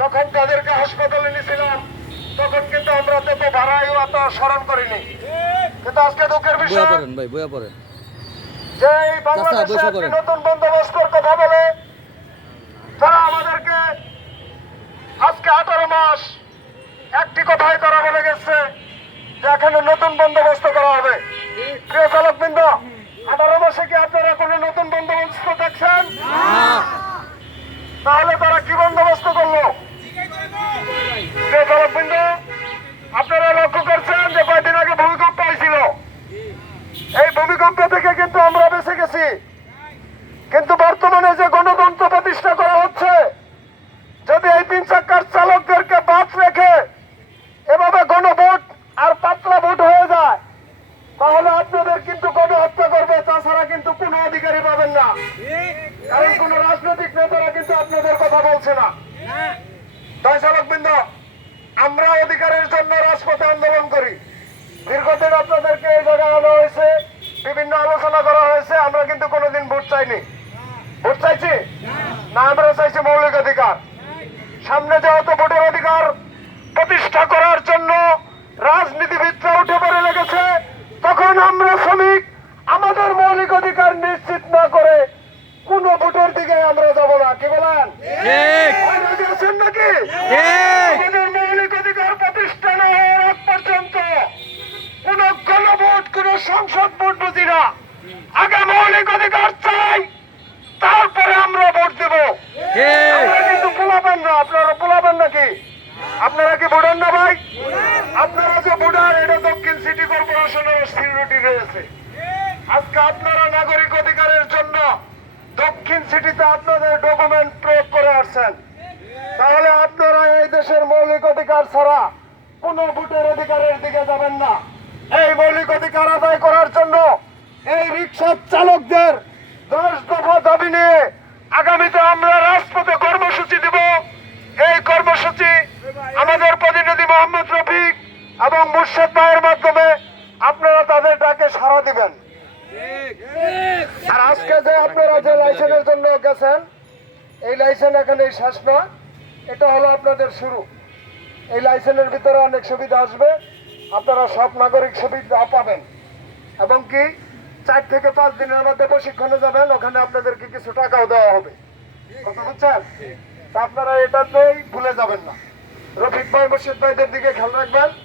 যখন তাদেরকে হাসপাতালে নিয়েছিলাম তখন কিন্তু আমরা তো ভাড়ায় অত স্মরণ করিনি, কিন্তু আজকে দুঃখের বিষয় যে এই বাংলাদেশে একটি নতুন বন্দোবস্তের কথা বলে তারা আমাদেরকে আজকে 18 মাস একটি কথাই তারা বলে গেছে যে এখানে নতুন বন্দোবস্ত করা হবে। প্রিয় চালকবৃন্দ, 18 মাসে কি আপনারা কোনো নতুন বন্দোবস্ত দেখছেন? তাহলে তারা কি বন্দোবস্ত করলো? প্রিয় চালকবৃন্দ, আপনারা লক্ষ্য করছেন যে কয়েকদিন আগে ভূমিকম্প হয়েছিল। এই ভূমিকম্প থেকে কিন্তু আমরা বেঁচে গেছি, কিন্তু বর্তমানে যে গণতন্ত্র প্রতিষ্ঠা করা হচ্ছে, যদি এই 3 চাকার চালকদেরকে বাদ রেখে এভাবে গণভোট আর পাতলা ভোট হয়ে যায়, তাহলে আপনাদের কিন্তু গণহত্যা করবে, তাছাড়া কিন্তু কোনো অধিকারী পাবেন না। কারণ কোন রাজনৈতিক নেতারা কিন্তু আপনাদের কথা বলছে না। তাই চালকবৃন্দ, আমরা অধিকারের জন্য রাজপথে আন্দোলন করি। দীর্ঘদিন আপনাদেরকে এই জায়গায় আনা হয়েছে, বিভিন্ন আলোচনা করা হয়েছে। আমরা কিন্তু কোনোদিন ভোট চাইনি। ভোট চাইছি না, আমরা চাইছি মৌলিক অধিকার। সামনে যেহেতু ভোটের অধিকার প্রতিষ্ঠা করার জন্য রাজনীতিবিদরা উঠে পড়ে লেগেছে, তখন আমরা শ্রমিক আমাদের মৌলিক অধিকার নিশ্চিত না করে কোন ভোটের দিকে আমরা যাব না। কি বলেন? আছেন নাকি? আমাদের মৌলিক অধিকার প্রতিষ্ঠা না হওয়ার আগ পর্যন্ত কোন গণভোট, কোন সংসদ ভোট বুঝি না। আগে মৌলিক অধিকার চাই, তারপরে আমরা ভোট দেব। আমরা কিন্তু পোলাবেন না। আপনারা পোলাবেন নাকি? আপনারা কি ভোটার না ভাই? আপনারা যে ভোটার, এটা দক্ষিণ সিটি কর্পোরেশনের সিকিউরিটি রয়েছে। আজকে আপনারা নাগরিক অধিকারের জন্য দক্ষিণ সিটিতে আপনাদের ডকুমেন্ট প্রয়োগ করে আসছেন, তাহলে আপনারা এই দেশের মৌলিক অধিকার ছাড়া কোনো ভোটের অধিকারের দিকে যাবেন না। এই মৌলিক অধিকার আদায় করার জন্য এই রিক্সা চালকদের 10 দফা দাবি নিয়ে আগামীতে আমরা রাজপথে কর্মসূচি দেব। এই কর্মসূচি আমাদের প্রতিনিধি মোহাম্মদ রফিক এবং মুর্শেদ ভাইয়ের মাধ্যমে আপনারা তাদের ডাকে সাড়া দিবেন। আর আজকে যে আপনারা যে লাইসেন্সের জন্য গেছেন, এই লাইসেন্স এখানে শেষ নয়, এটা হলো আপনাদের শুরু। এই লাইসেন্সের ভিতরে অনেক সুবিধা আসবে, আপনারা সব নাগরিক সুবিধা পাবেন, এবং কি 4 থেকে 5 দিনের মধ্যে প্রশিক্ষণে যাবেন, ওখানে আপনাদেরকে কিছু টাকাও দেওয়া হবে। কথা বুঝছেন? তা আপনারা এটাতেই ভুলে যাবেন না। রফিক ভাই, মুর্শিদ ভাইদের দিকে খেয়াল রাখবেন।